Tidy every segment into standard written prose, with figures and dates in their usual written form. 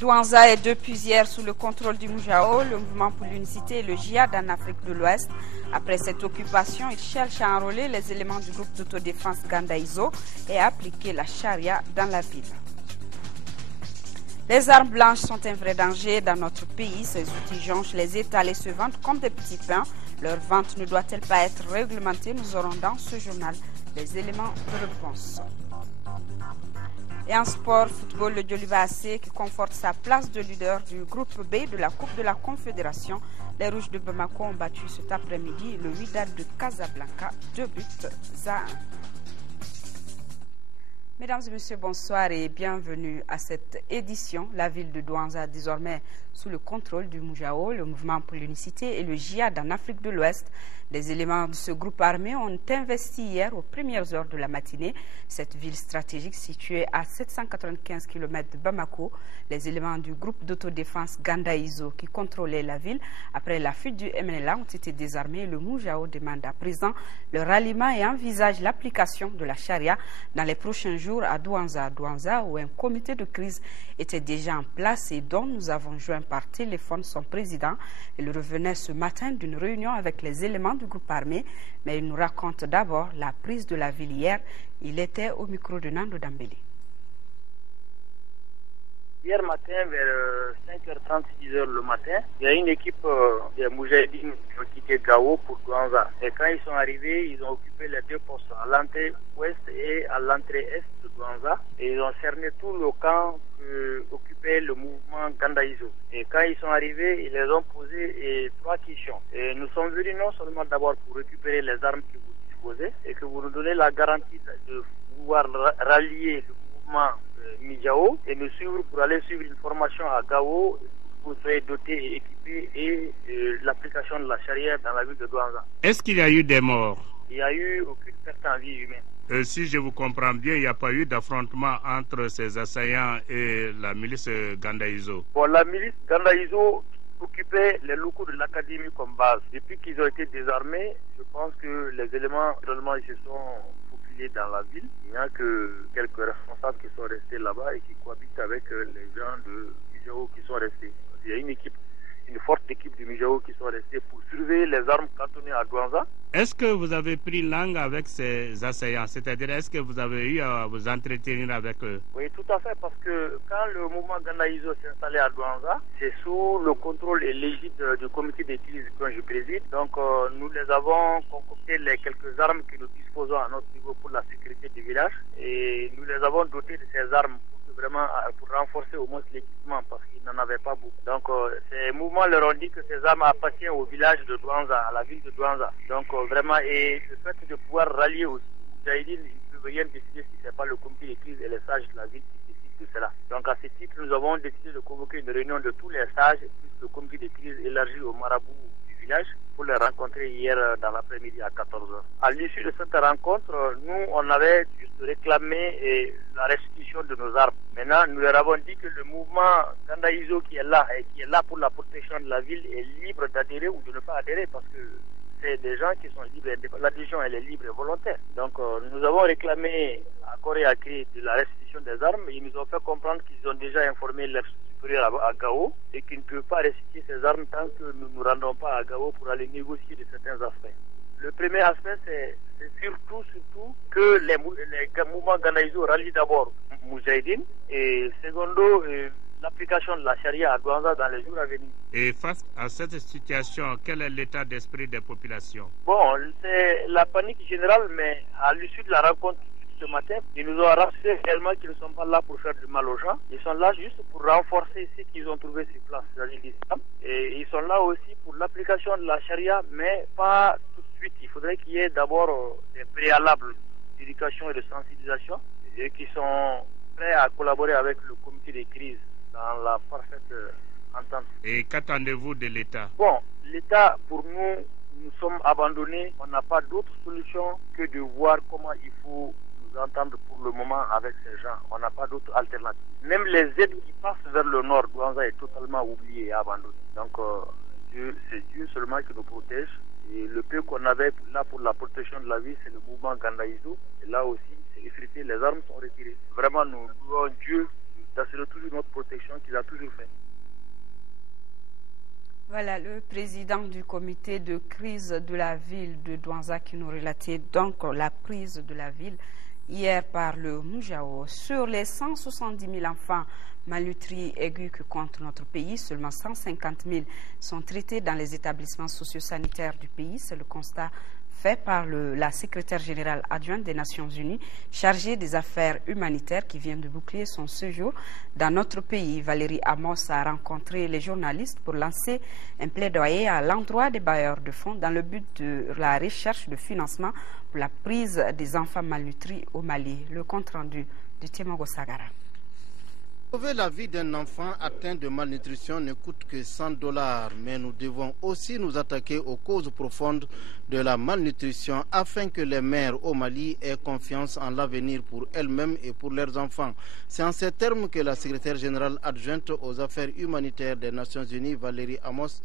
Douanza est depuis hier sous le contrôle du Moujao, le mouvement pour l'unicité et le djihad en Afrique de l'Ouest. Après cette occupation, il cherche à enrôler les éléments du groupe d'autodéfense Gandaïzo et à appliquer la charia dans la ville. Les armes blanches sont un vrai danger dans notre pays. Ces outils jonchent les étals et se vendent comme des petits pains. Leur vente ne doit-elle pas être réglementée? Nous aurons dans ce journal les éléments de réponse. Et en sport, football, le Djoliba AC qui conforte sa place de leader du groupe B de la Coupe de la Confédération. Les Rouges de Bamako ont battu cet après-midi le Wydad de Casablanca, 2-1. Mesdames et messieurs, bonsoir et bienvenue à cette édition. La ville de Douanza, désormais sous le contrôle du Moujao, le mouvement pour l'unicité et le djihad en Afrique de l'Ouest. Les éléments de ce groupe armé ont investi hier aux premières heures de la matinée cette ville stratégique située à 795 km de Bamako. Les éléments du groupe d'autodéfense Gandaïzo qui contrôlait la ville après la fuite du MNLA ont été désarmés. Le Moujao demande à présent le ralliement et envisage l'application de la charia dans les prochains jours à Douanza, où un comité de crise était déjà en place et dont nous avons joint par téléphone son président. Il revenait ce matin d'une réunion avec les éléments du groupe armé, mais il nous raconte d'abord la prise de la ville hier. Il était au micro de Nando Dambélé. Hier matin, vers 5h30, 6h le matin, il y a une équipe des Moujahidines qui ont quitté Gao pour Douanza. Et quand ils sont arrivés, ils ont occupé les deux postes, à l'entrée ouest et à l'entrée est de Douanza. Et ils ont cerné tout le camp qu'occupait le mouvement Gandaïzo. Et quand ils sont arrivés, ils les ont posé 3 questions. Et nous sommes venus non seulement d'abord pour récupérer les armes que vous disposez, et que vous nous donnez la garantie de pouvoir rallier le mouvement Mijao et nous suivre pour aller suivre une formation à Gao pour vous soyez dotés et équipés et l'application de la charia dans la ville de Douanza. Est-ce qu'il y a eu des morts? Il n'y a eu aucune perte en vie humaine. Si je vous comprends bien, il n'y a pas eu d'affrontement entre ces assaillants et la milice Gandaïzo. Bon, la milice Gandaïzo occupait les locaux de l'académie comme base. Depuis qu'ils ont été désarmés, je pense que les éléments ils se sont dans la ville. Il n'y a que quelques responsables qui sont restés là-bas et qui cohabitent avec les gens de Mijao qui sont restés. Il y a une forte équipe du Mijao qui sont restés pour surveiller les armes cantonnées à Douanza. Est-ce que vous avez pris langue avec ces assaillants? C'est-à-dire, est-ce que vous avez eu à vous entretenir avec eux? Oui, tout à fait, parce que quand le mouvement Gandaïzo s'est installé à Douanza, c'est sous le contrôle et l'égide du comité de crise que je préside. Donc, nous les avons concocté les quelques armes que nous disposons à notre niveau pour la sécurité du village. Et nous les avons dotés de ces armes pour renforcer au moins l'équipement, parce qu'ils n'en avaient pas beaucoup. Donc, ces mouvements leur ont dit que ces armes appartiennent au village de Douanza, à la ville de Douanza. Donc, vraiment, et le fait de pouvoir rallier aux Moujahidines, ils ne peuvent rien décider si ce n'est pas le comité de crise et les sages de la ville qui décident de cela. Donc, à ce titre, nous avons décidé de convoquer une réunion de tous les sages, plus le comité de crise élargi au marabout du village, pour les rencontrer hier dans l'après-midi à 14h. À l'issue de cette rencontre, nous, on avait juste réclamé la restitution de nos armes. Maintenant, nous leur avons dit que le mouvement Gandaïzo qui est là et qui est là pour la protection de la ville est libre d'adhérer ou de ne pas adhérer, parce que c'est des gens qui sont libres. L'adhésion, elle est libre et volontaire. Donc, nous avons réclamé à corps et à cri de la restitution des armes. Ils nous ont fait comprendre qu'ils ont déjà informé leur supérieur à Gao et qu'ils ne peuvent pas restituer ces armes tant que nous ne nous rendons pas à Gao pour aller négocier de certains aspects. Le premier aspect, c'est surtout que les mouvements Gandaïzo rallient d'abord Moujahidine et secondo, l'application de la charia à Douanza dans les jours à venir. Et face à cette situation, quel est l'état d'esprit des populations? Bon, c'est la panique générale, mais à l'issue de la rencontre ce matin, ils nous ont rassuré réellement qu'ils ne sont pas là pour faire du mal aux gens. Ils sont là juste pour renforcer ce qu'ils ont trouvé sur place, c'est-à-dire l'islam. Et ils sont là aussi pour l'application de la charia, mais pas tout de suite. Il faudrait qu'il y ait d'abord des préalables d'éducation et de sensibilisation, et qui sont prêts à collaborer avec le comité de crise dans la parfaite entente. Et qu'attendez-vous de l'État? Bon, l'État, pour nous, nous sommes abandonnés. On n'a pas d'autre solution que de voir comment il faut nous entendre pour le moment avec ces gens. On n'a pas d'autre alternative. Même les aides qui passent vers le nord, Douanza est totalement oublié et abandonné. Donc, c'est Dieu seulement qui nous protège. Et le peu qu'on avait là pour la protection de la vie, c'est le mouvement Gandaïzo. Et là aussi, c'est effrité, les armes sont retirées. Vraiment, nous louons Dieu d'assurer toujours notre protection qu'il a toujours fait. Voilà le président du comité de crise de la ville de Douanza qui nous relatait donc la prise de la ville hier par le Moujao. Sur les 170 000 enfants malnutris aigus que compte notre pays, seulement 150 000 sont traités dans les établissements sociosanitaires du pays. C'est le constat fait par la secrétaire générale adjointe des Nations Unies chargée des affaires humanitaires qui vient de boucler son séjour dans notre pays. Valérie Amos a rencontré les journalistes pour lancer un plaidoyer à l'endroit des bailleurs de fonds dans le but de la recherche de financement pour la prise des enfants malnutris au Mali. Le compte rendu de Tiemogo Sagara. Sauver la vie d'un enfant atteint de malnutrition ne coûte que $100, mais nous devons aussi nous attaquer aux causes profondes de la malnutrition afin que les mères au Mali aient confiance en l'avenir pour elles-mêmes et pour leurs enfants. C'est en ces termes que la secrétaire générale adjointe aux affaires humanitaires des Nations Unies, Valérie Amos,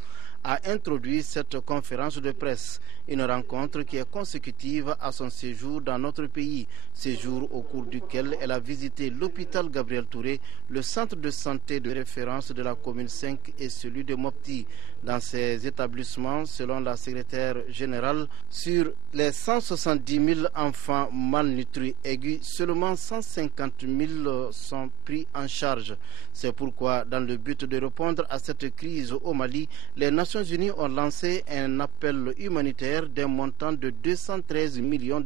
a introduit cette conférence de presse, une rencontre qui est consécutive à son séjour dans notre pays, séjour au cours duquel elle a visité l'hôpital Gabriel Touré, le centre de santé de référence de la commune 5 et celui de Mopti. Dans ces établissements, selon la secrétaire générale, sur les 170 000 enfants malnutris aigus, seulement 150 000 sont pris en charge. C'est pourquoi, dans le but de répondre à cette crise au Mali, les Nations Unies ont lancé un appel humanitaire d'un montant de $213 millions.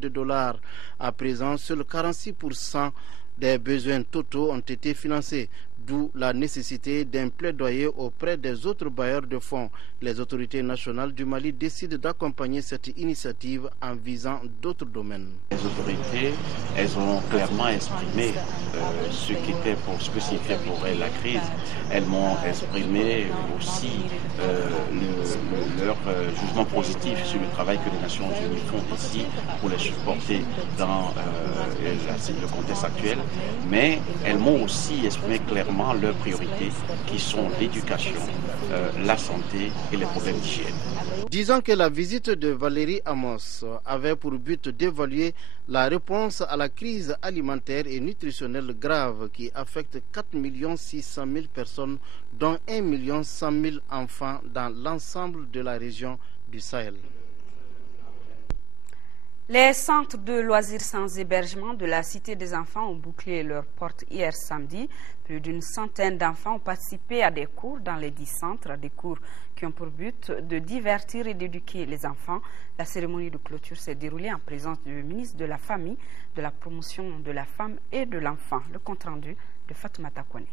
À présent, seuls 46% des besoins totaux ont été financés, d'où la nécessité d'un plaidoyer auprès des autres bailleurs de fonds. Les autorités nationales du Mali décident d'accompagner cette initiative en visant d'autres domaines. Les autorités, elles ont clairement exprimé ce qui était spécifié pour elles la crise. Elles m'ont exprimé aussi leur jugement positif sur le travail que les Nations Unies font ici pour les supporter dans le contexte actuel. Mais elles m'ont aussi exprimé clairement leurs priorités qui sont l'éducation, la santé et les problèmes d'hygiène. Disons que la visite de Valérie Amos avait pour but d'évaluer la réponse à la crise alimentaire et nutritionnelle grave qui affecte 4 600 000 personnes, dont 1 100 000 enfants dans l'ensemble de la région du Sahel. Les centres de loisirs sans hébergement de la Cité des enfants ont bouclé leurs portes hier samedi. Plus d'une centaine d'enfants ont participé à des cours dans les 10 centres, des cours qui ont pour but de divertir et d'éduquer les enfants. La cérémonie de clôture s'est déroulée en présence du ministre de la Famille, de la Promotion de la Femme et de l'Enfant. Le compte-rendu de Fatoumata Kone.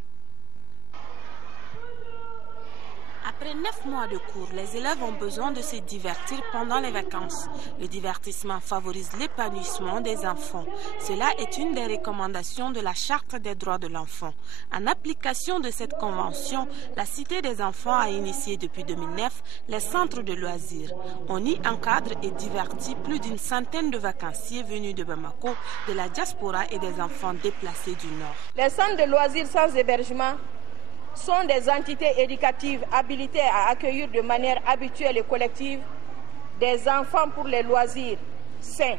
Après 9 mois de cours, les élèves ont besoin de se divertir pendant les vacances. Le divertissement favorise l'épanouissement des enfants. Cela est une des recommandations de la Charte des droits de l'enfant. En application de cette convention, la Cité des enfants a initié depuis 2009 les centres de loisirs. On y encadre et divertit plus d'une centaine de vacanciers venus de Bamako, de la diaspora et des enfants déplacés du Nord. Les centres de loisirs sans hébergement sont des entités éducatives habilitées à accueillir de manière habituelle et collective des enfants pour les loisirs sains,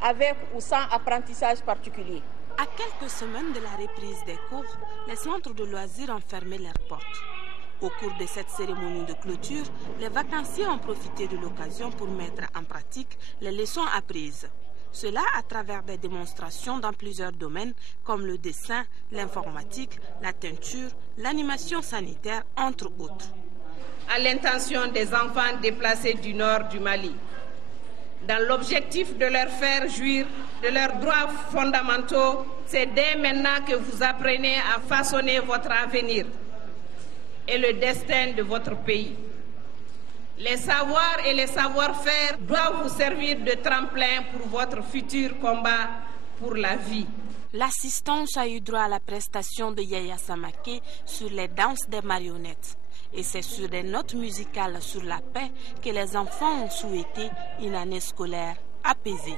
avec ou sans apprentissage particulier. À quelques semaines de la reprise des cours, les centres de loisirs ont fermé leurs portes. Au cours de cette cérémonie de clôture, les vacanciers ont profité de l'occasion pour mettre en pratique les leçons apprises. Cela à travers des démonstrations dans plusieurs domaines comme le dessin, l'informatique, la teinture, l'animation sanitaire, entre autres. À l'intention des enfants déplacés du nord du Mali, dans l'objectif de leur faire jouir de leurs droits fondamentaux, c'est dès maintenant que vous apprenez à façonner votre avenir et le destin de votre pays. Les savoirs et les savoir-faire doivent vous servir de tremplin pour votre futur combat pour la vie. L'assistance a eu droit à la prestation de Yaya Samake sur les danses des marionnettes. Et c'est sur des notes musicales sur la paix que les enfants ont souhaité une année scolaire apaisée.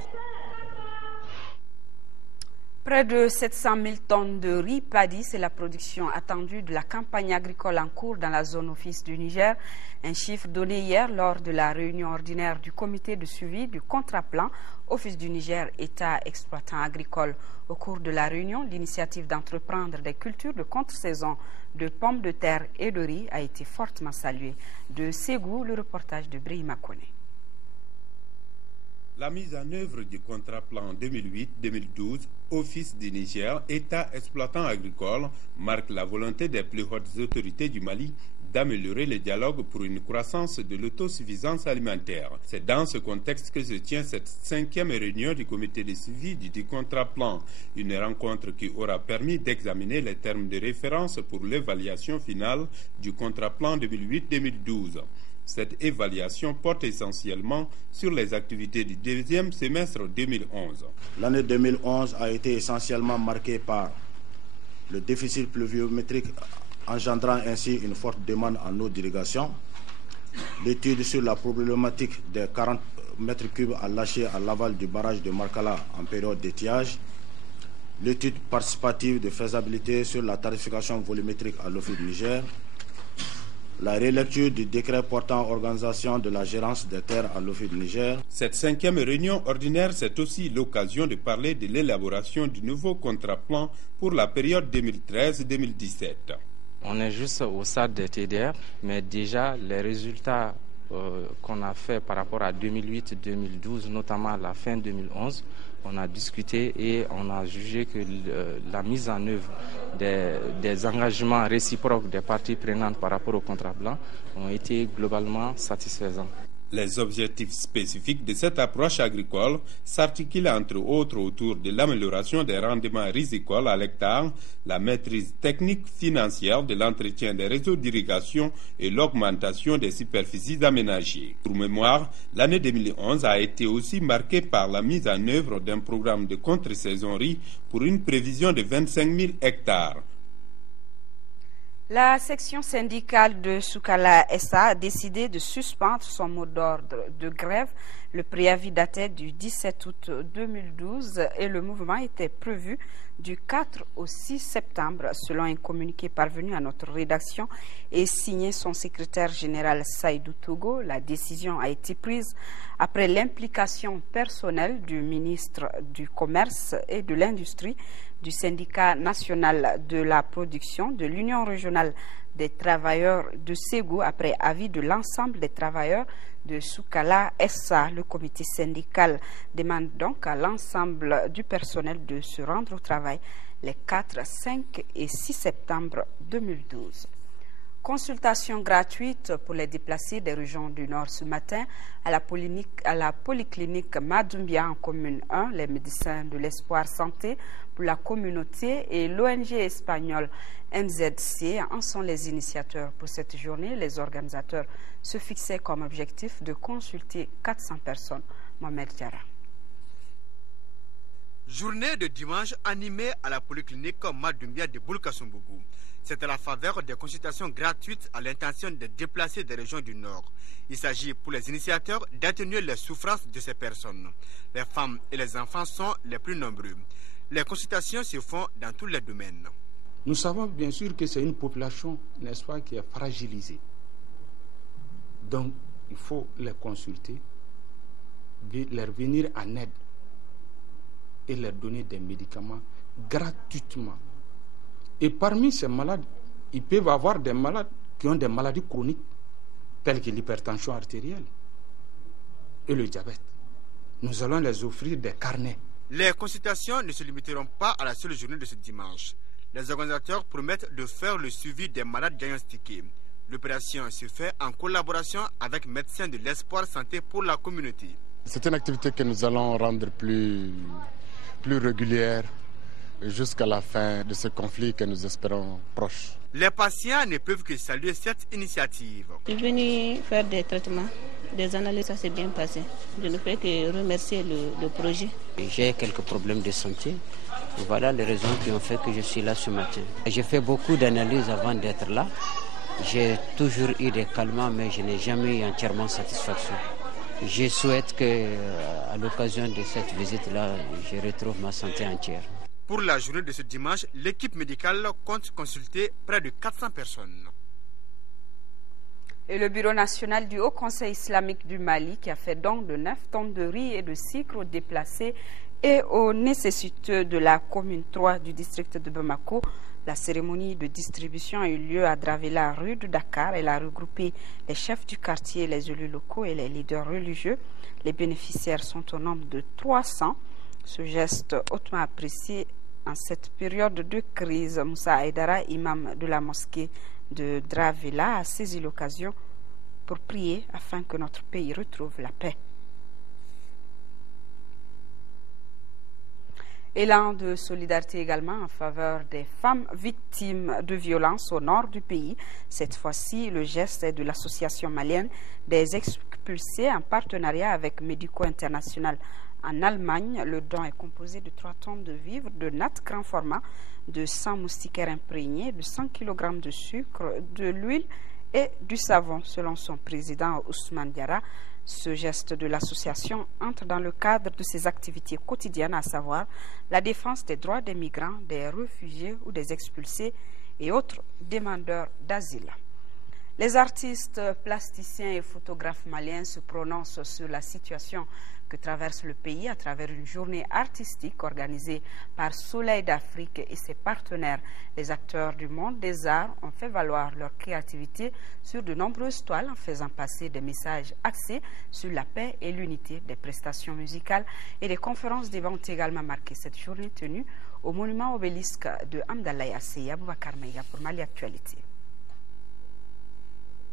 Près de 700 000 tonnes de riz paddy, c'est la production attendue de la campagne agricole en cours dans la zone office du Niger. Un chiffre donné hier lors de la réunion ordinaire du comité de suivi du contrat-plan Office du Niger, État exploitant agricole. Au cours de la réunion, l'initiative d'entreprendre des cultures de contre-saison de pommes de terre et de riz a été fortement saluée. De Ségou, le reportage de Brahima Kone. La mise en œuvre du contrat-plan 2008-2012, Office du Niger, État exploitant agricole, marque la volonté des plus hautes autorités du Mali d'améliorer le dialogue pour une croissance de l'autosuffisance alimentaire. C'est dans ce contexte que se tient cette 5e réunion du comité de suivi du contrat-plan, une rencontre qui aura permis d'examiner les termes de référence pour l'évaluation finale du contrat-plan 2008-2012. Cette évaluation porte essentiellement sur les activités du deuxième semestre 2011. L'année 2011 a été essentiellement marquée par le déficit pluviométrique engendrant ainsi une forte demande en eau d'irrigation, l'étude sur la problématique des 40 mètres cubes à lâcher à l'aval du barrage de Markala en période d'étiage, l'étude participative de faisabilité sur la tarification volumétrique à l'Office du Niger, la relecture du décret portant organisation de la gérance des terres à l'Office du Niger. Cette 5e réunion ordinaire, c'est aussi l'occasion de parler de l'élaboration du nouveau contrat-plan pour la période 2013-2017. On est juste au stade des TDR, mais déjà les résultats qu'on a fait par rapport à 2008-2012, notamment à la fin 2011, on a discuté et on a jugé que la mise en œuvre des engagements réciproques des parties prenantes par rapport au contrat blanc ont été globalement satisfaisants. Les objectifs spécifiques de cette approche agricole s'articulent entre autres autour de l'amélioration des rendements rizicoles à l'hectare, la maîtrise technique financière de l'entretien des réseaux d'irrigation et l'augmentation des superficies aménagées. Pour mémoire, l'année 2011 a été aussi marquée par la mise en œuvre d'un programme de contre-saison riz pour une prévision de 25 000 hectares. La section syndicale de Soukala SA a décidé de suspendre son mot d'ordre de grève. Le préavis datait du 17 août 2012 et le mouvement était prévu du 4 au 6 septembre, selon un communiqué parvenu à notre rédaction et signé son secrétaire général Saïdou Togo. La décision a été prise après l'implication personnelle du ministre du Commerce et de l'Industrie, du syndicat national de la production, de l'Union régionale des travailleurs de Ségou, après avis de l'ensemble des travailleurs de Soukala SA. Le comité syndical demande donc à l'ensemble du personnel de se rendre au travail les 4, 5 et 6 septembre 2012. Consultation gratuite pour les déplacés des régions du Nord ce matin à la polyclinique Madoumbia en commune 1. Les médecins de l'Espoir Santé pour la communauté et l'ONG espagnole MZC en sont les initiateurs. Pour cette journée, les organisateurs se fixaient comme objectif de consulter 400 personnes. Mohamed Diarra. Journée de dimanche animée à la polyclinique Madoumbia de Boulkassoumbougou. C'est à la faveur des consultations gratuites à l'intention des déplacés des régions du Nord. Il s'agit pour les initiateurs d'atténuer les souffrances de ces personnes. Les femmes et les enfants sont les plus nombreux. Les consultations se font dans tous les domaines. Nous savons bien sûr que c'est une population, n'est-ce pas, qui est fragilisée. Donc, il faut les consulter, leur venir en aide et leur donner des médicaments gratuitement. Et parmi ces malades, ils peuvent avoir des malades qui ont des maladies chroniques, telles que l'hypertension artérielle et le diabète. Nous allons les offrir des carnets. Les consultations ne se limiteront pas à la seule journée de ce dimanche. Les organisateurs promettent de faire le suivi des malades diagnostiqués. L'opération se fait en collaboration avec Médecins de l'Espoir Santé pour la communauté. C'est une activité que nous allons rendre plus régulière jusqu'à la fin de ce conflit que nous espérons proche. Les patients ne peuvent que saluer cette initiative. Je suis venu faire des traitements, des analyses, ça s'est bien passé. Je ne peux que remercier le projet. J'ai quelques problèmes de santé. Voilà les raisons qui ont fait que je suis là ce matin. J'ai fait beaucoup d'analyses avant d'être là. J'ai toujours eu des calmants, mais je n'ai jamais eu entièrement satisfaction. Je souhaite qu'à l'occasion de cette visite-là, je retrouve ma santé entière. Pour la journée de ce dimanche, l'équipe médicale compte consulter près de 400 personnes. Et le Bureau national du Haut Conseil islamique du Mali, qui a fait don de 9 tonnes de riz et de sucre aux déplacés et aux nécessiteux de la commune 3 du district de Bamako. La cérémonie de distribution a eu lieu à Dravela, rue de Dakar. Elle a regroupé les chefs du quartier, les élus locaux et les leaders religieux. Les bénéficiaires sont au nombre de 300. Ce geste hautement apprécié en cette période de crise. Moussa Aïdara, imam de la mosquée de Dravela, a saisi l'occasion pour prier afin que notre pays retrouve la paix. Élan de solidarité également en faveur des femmes victimes de violences au nord du pays. Cette fois-ci, le geste est de l'association malienne des expulsés en partenariat avec Médico International en Allemagne. Le don est composé de 3 tonnes de vivres de nattes grand format, de 100 moustiquaires imprégnés, de 100 kg de sucre, de l'huile et du savon, selon son président Ousmane Diarra. Ce geste de l'association entre dans le cadre de ses activités quotidiennes, à savoir la défense des droits des migrants, des réfugiés ou des expulsés et autres demandeurs d'asile. Les artistes, plasticiens et photographes maliens se prononcent sur la situation que traverse le pays à travers une journée artistique organisée par Soleil d'Afrique et ses partenaires. Les acteurs du monde des arts ont fait valoir leur créativité sur de nombreuses toiles en faisant passer des messages axés sur la paix et l'unité. Des prestations musicales et des conférences débat ont également marqué cette journée tenue au monument obélisque de Hamdallah Assey. Aboubacar Meiga pour Mali Actualité.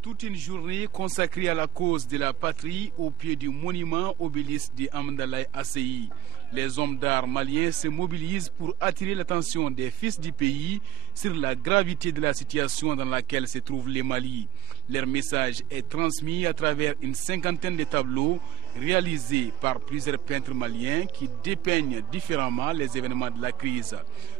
Toute une journée consacrée à la cause de la patrie au pied du monument obélisque de Hamdallah Assey. Les hommes d'art maliens se mobilisent pour attirer l'attention des fils du pays sur la gravité de la situation dans laquelle se trouve le Mali. Leur message est transmis à travers une 50aine de tableaux réalisés par plusieurs peintres maliens qui dépeignent différemment les événements de la crise.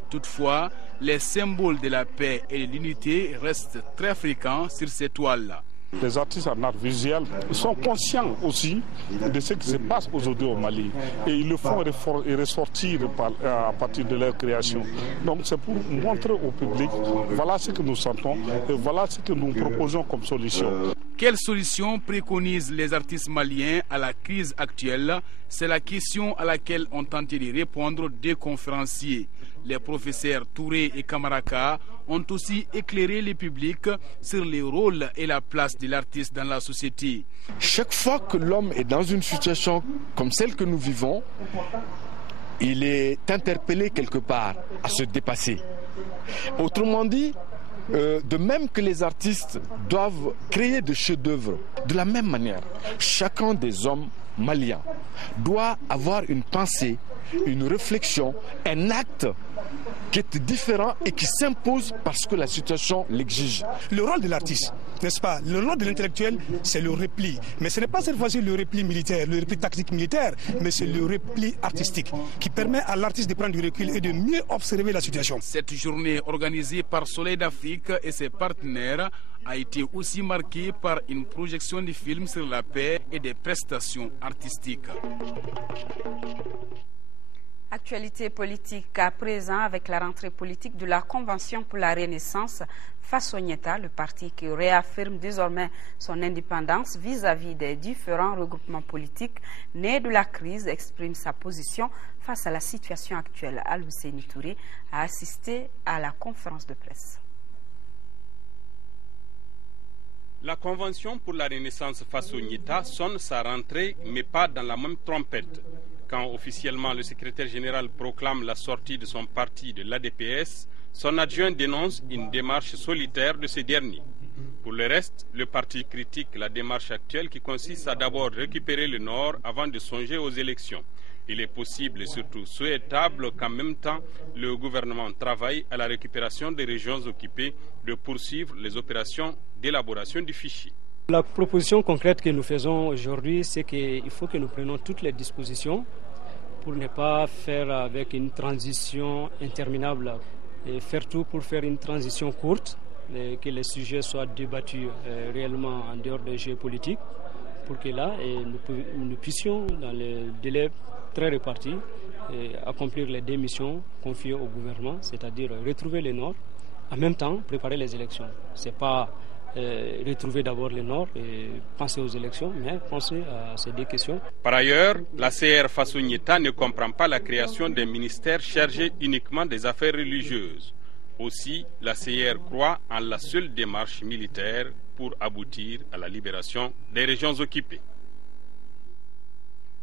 Toutefois, les symboles de la paix et de l'unité restent très fréquents sur ces toiles-là. Les artistes en art visuel sont conscients aussi de ce qui se passe aujourd'hui au Mali et ils le font ressortir à partir de leur création. Donc c'est pour montrer au public, voilà ce que nous sentons et voilà ce que nous proposons comme solution. Quelles solutions préconisent les artistes maliens à la crise actuelle? C'est la question à laquelle ont tenté de répondre des conférenciers. Les professeurs Touré et Kamaraka ont aussi éclairé le public sur le rôle et la place de l'artiste dans la société. Chaque fois que l'homme est dans une situation comme celle que nous vivons, il est interpellé quelque part à se dépasser. Autrement dit, de même que les artistes doivent créer des chefs-d'œuvre, de la même manière, chacun des hommes maliens doit avoir une pensée, une réflexion, un acte qui est différent et qui s'impose parce que la situation l'exige. Le rôle de l'artiste, n'est-ce pas? Le rôle de l'intellectuel, c'est le repli. Mais ce n'est pas cette fois-ci le repli militaire, le repli tactique militaire, mais c'est le repli artistique qui permet à l'artiste de prendre du recul et de mieux observer la situation. Cette journée organisée par Soleil d'Afrique et ses partenaires a été aussi marquée par une projection de films sur la paix et des prestations artistiques. Actualité politique à présent avec la rentrée politique de la Convention pour la Renaissance Fassonieta, le parti qui réaffirme désormais son indépendance vis-à-vis des différents regroupements politiques nés de la crise, exprime sa position face à la situation actuelle. Al-Husseini Touré a assisté à la conférence de presse. La Convention pour la Renaissance Fassonieta sonne sa rentrée, mais pas dans la même trompette. Quand officiellement le secrétaire général proclame la sortie de son parti de l'ADPS, son adjoint dénonce une démarche solitaire de ce dernier. Pour le reste, le parti critique la démarche actuelle qui consiste à d'abord récupérer le Nord avant de songer aux élections. Il est possible et surtout souhaitable qu'en même temps, le gouvernement travaille à la récupération des régions occupées, de poursuivre les opérations d'élaboration du fichier. La proposition concrète que nous faisons aujourd'hui, c'est qu'il faut que nous prenions toutes les dispositions pour ne pas faire avec une transition interminable et faire tout pour faire une transition courte, et que les sujets soient débattus réellement en dehors des jeux politiques, pour que là nous puissions, dans les délais très répartis, accomplir les 2 missions confiées au gouvernement, c'est-à-dire retrouver le Nord, en même temps préparer les élections. Ce n'est pas retrouver d'abord le Nord et penser aux élections, mais penser à ces 2 questions. Par ailleurs, la CR Fassou Nyeta ne comprend pas la création d'un ministère chargé uniquement des affaires religieuses. Aussi, la CR croit en la seule démarche militaire pour aboutir à la libération des régions occupées.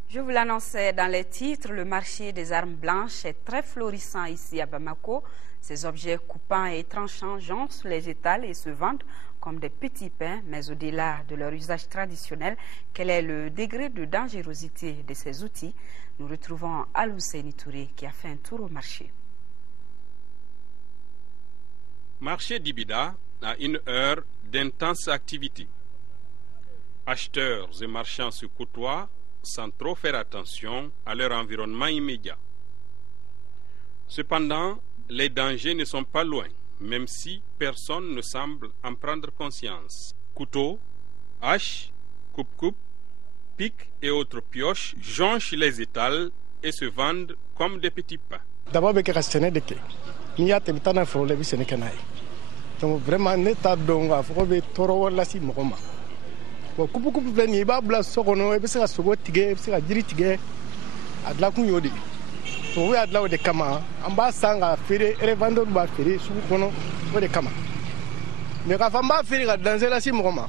Je vous l'annonçais dans les titres, le marché des armes blanches est très florissant ici à Bamako. Ces objets coupants et tranchants jonchent les étals et se vendent comme des petits pains, mais au-delà de leur usage traditionnel, quel est le degré de dangerosité de ces outils? Nous retrouvons Alousseni Touré qui a fait un tour au marché. Marché d'Ibida à 1 heure d'intense activité. Acheteurs et marchands se côtoient sans trop faire attention à leur environnement immédiat. Cependant, les dangers ne sont pas loin, même si personne ne semble en prendre conscience. Couteaux, haches, coupe-coupe, pics et autres pioches jonchent les étals et se vendent comme des petits pains. D'abord, donc vraiment l'état donc a fait toro la si mogoma bon coupe ben ni ba bla sokono e be se sogo tige be se jiri tige adla ku yodi to we adla de kama amba sanga fere revendeur ba fere su kono o de kama mais ka famba fere ga danser la si mogoma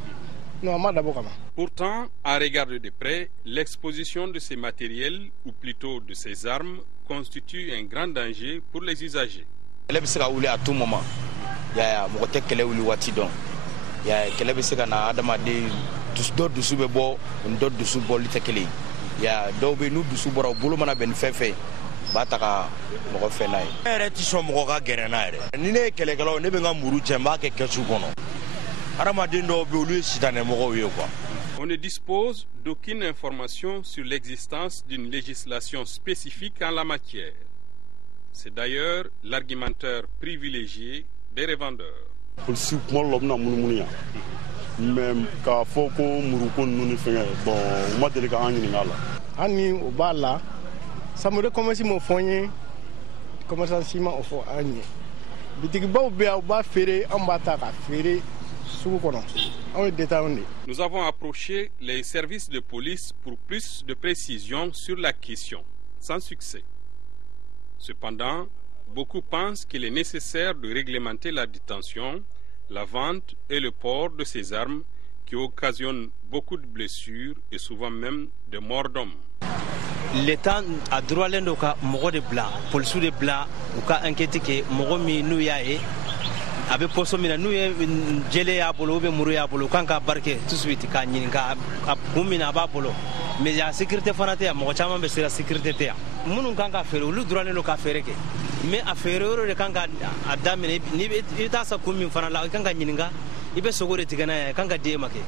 non ma d'abord kama. Pourtant, à regarder de près, l'exposition de ces matériels ou plutôt de ces armes constitue un grand danger pour les usagers. Elle se roule à tout moment. Ya mokote kele wuli wati don ya kele be se kana adama de do dusu be bo ndo dusu bo litekele ya do be nu dusu boro bulu mana ben fefe bataka moko fe nay ere ti so moko ga gere na ere ni ne kele galo ne be ngamuru chemba ke kesu kono adama de ndo be olu sitane moko we quoi. On ne dispose d'aucune information sur l'existence d'une législation spécifique en la matière. C'est d'ailleurs l'argumentaire privilégié des revendeurs. Même quand faut qu'on nous fait bon, moi de l'égal. Ani au bas là, ça me recommence mon foyer, comment ça s'y m'a offert Ani. Bitigba ou bien au bas ferré, en bataka ferré, sous kono. On est détaillé. Nous avons approché les services de police pour plus de précision sur la question, sans succès. Cependant, beaucoup pensent qu'il est nécessaire de réglementer la détention, la vente et le port de ces armes qui occasionnent beaucoup de blessures et souvent même de morts d'hommes. L'État a droit de mogo de blanc, police de blanc, ou ka inquiété que mogo mi nou yae, avec poso mi na nou ye jele ya bolo be muru ya bolo kan ka barke tout de suite ka nyin ka bumina ba bolo. Mais la sécurité fanate ya mogo chama be sira sécurité te ya. Munu kan ka fere lu droit no ka fere ke. Mais affaire euro de kan ka adamine ni ita sa kumi fana la kan ka nyininga ibe sogo de tigana kan ka de make.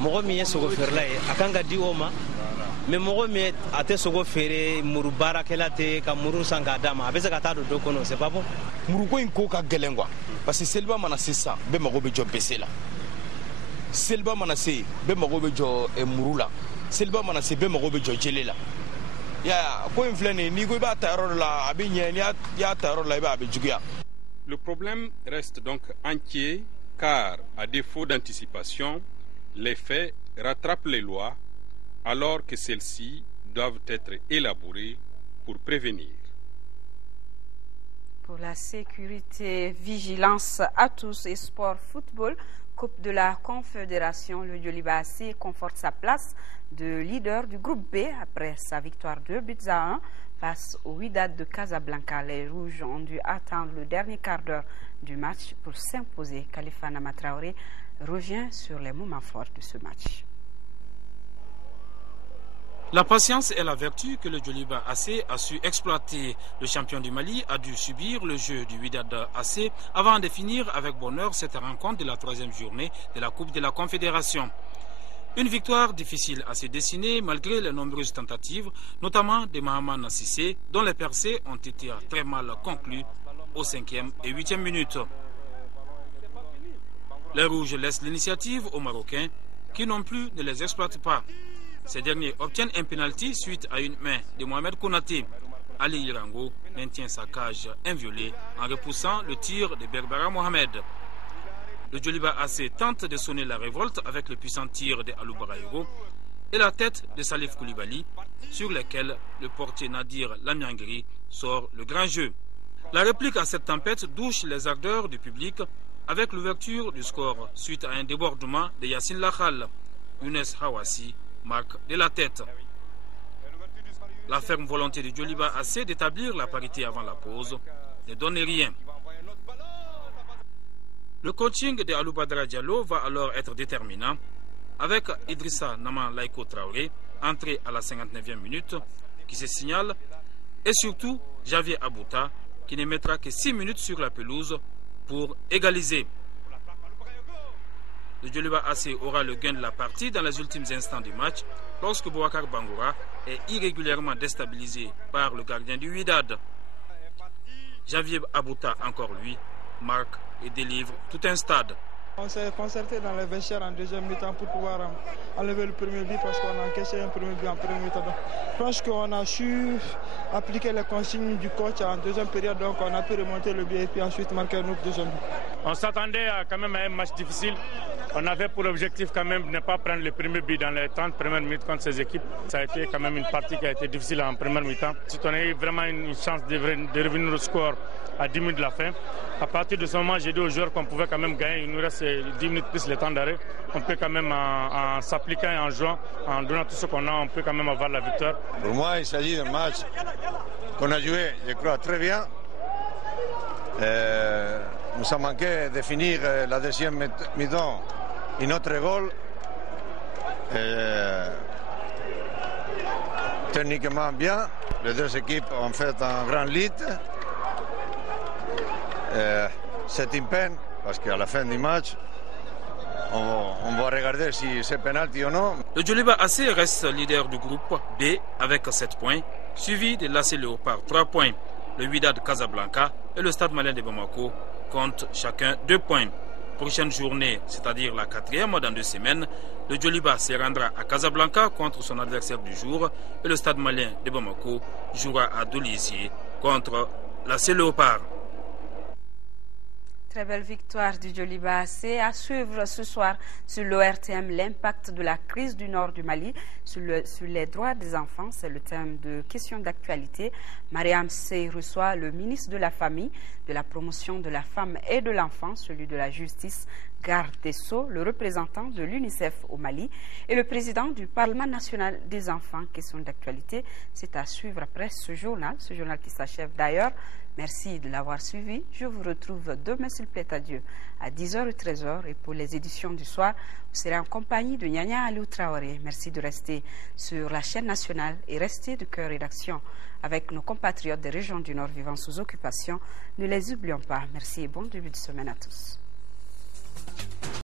Mogo mi ye sogo fere la e kan ka di oma. Mais mogo mi ate sogo fere muru barakela te ka muru sanga dama abese ka ta do kono c'est pas bon. Muru ko inko ka gelengwa parce que selba mana sisa be mago be job besela. Selba mana se be mago be jo e murula. Selba mana se be mago be jo jelela. Le problème reste donc entier car, à défaut d'anticipation, les faits rattrapent les lois alors que celles-ci doivent être élaborées pour prévenir. Pour la sécurité, vigilance à tous et sport football, Coupe de la Confédération, le Yoliba AC conforte sa place de leader du groupe B après sa victoire 2-1 face au Wydad de Casablanca. Les Rouges ont dû attendre le dernier quart d'heure du match pour s'imposer. Khalifa Nama Traoré revient sur les moments forts de ce match. La patience est la vertu que le Djoliba AC a su exploiter. Le champion du Mali a dû subir le jeu du Wydad AC avant de finir avec bonheur cette rencontre de la 3e journée de la Coupe de la Confédération. Une victoire difficile à se dessiner malgré les nombreuses tentatives, notamment de Mahaman Nassissé, dont les percées ont été très mal conclues aux 5e et 8e minutes. Les Rouges laissent l'initiative aux Marocains qui non plus ne les exploitent pas. Ces derniers obtiennent un pénalty suite à une main de Mohamed Konaté. Ali Irango maintient sa cage inviolée en repoussant le tir de Berbera Mohamed. Le Djoliba AC tente de sonner la révolte avec le puissant tir de Alou Baraïgo et la tête de Salif Koulibaly, sur lesquels le portier Nadir Lamiangri sort le grand jeu. La réplique à cette tempête douche les ardeurs du public avec l'ouverture du score suite à un débordement de Yassine Lakhal. Younes Hawassi marque de la tête. La ferme volonté du Djoliba AC d'établir la parité avant la pause ne donne rien. Le coaching de Alou Badara Diallo va alors être déterminant avec Idrissa Naman Laiko Traoré, entré à la 59e minute, qui se signale, et surtout Javier Abouta, qui ne mettra que 6 minutes sur la pelouse pour égaliser. Le Djoliba AC aura le gain de la partie dans les ultimes instants du match lorsque Bouakar Bangoura est irrégulièrement déstabilisé par le gardien du Wydad. Javier Abouta, encore lui, marque et délivre tout un stade. On s'est concerté dans les vestiaires en deuxième mi-temps pour pouvoir enlever le premier but parce qu'on a encaissé un premier but en première mi-temps. Je pense qu'on a su appliquer les consignes du coach en deuxième période, donc on a pu remonter le but et puis ensuite marquer notre deuxième but. On s'attendait quand même à un match difficile. On avait pour objectif quand même de ne pas prendre le premier but dans les 30 premières minutes contre ces équipes. Ça a été quand même une partie qui a été difficile en première mi-temps. Si on a eu vraiment une chance de revenir au score à 10 minutes de la fin, à partir de ce moment, j'ai dit aux joueurs qu'on pouvait quand même gagner. Il nous reste 10 minutes plus le temps d'arrêt. On peut quand même, en s'appliquant et en jouant, en donnant tout ce qu'on a, on peut quand même avoir la victoire. Pour moi, il s'agit d'un match qu'on a joué, je crois, très bien. Nous a manqué de finir la deuxième mi-temps et notre goal. Techniquement bien, les deux équipes ont fait un grand lead. C'est une peine parce qu'à la fin du match, on va regarder si c'est penalty ou non. Le Djoliba AC reste leader du groupe B avec 7 points, suivi de l'AC Léopard 3 points. Le Wydad Casablanca et le Stade Malien de Bamako comptent chacun 2 points. Prochaine journée, c'est-à-dire la 4e dans 2 semaines, le Djoliba se rendra à Casablanca contre son adversaire du jour et le Stade Malien de Bamako jouera à Dolisie contre l'AC Léopard. Très belle victoire du Djoliba AC. À suivre ce soir sur l'ORTM, l'impact de la crise du nord du Mali sur les droits des enfants. C'est le thème de questions d'actualité. Mariam Sey reçoit le ministre de la Famille, de la Promotion de la Femme et de l'Enfant, celui de la Justice, garde des Sceaux, le représentant de l'UNICEF au Mali et le président du Parlement national des enfants. Questions d'actualité, c'est à suivre après ce journal qui s'achève d'ailleurs. Merci de l'avoir suivi. Je vous retrouve demain s'il plaît à Dieu à 10h ou 13h. Et pour les éditions du soir, vous serez en compagnie de Nyanya Alou Traoré. Merci de rester sur la chaîne nationale et rester de cœur et d'action avec nos compatriotes des régions du Nord vivant sous occupation. Ne les oublions pas. Merci et bon début de semaine à tous.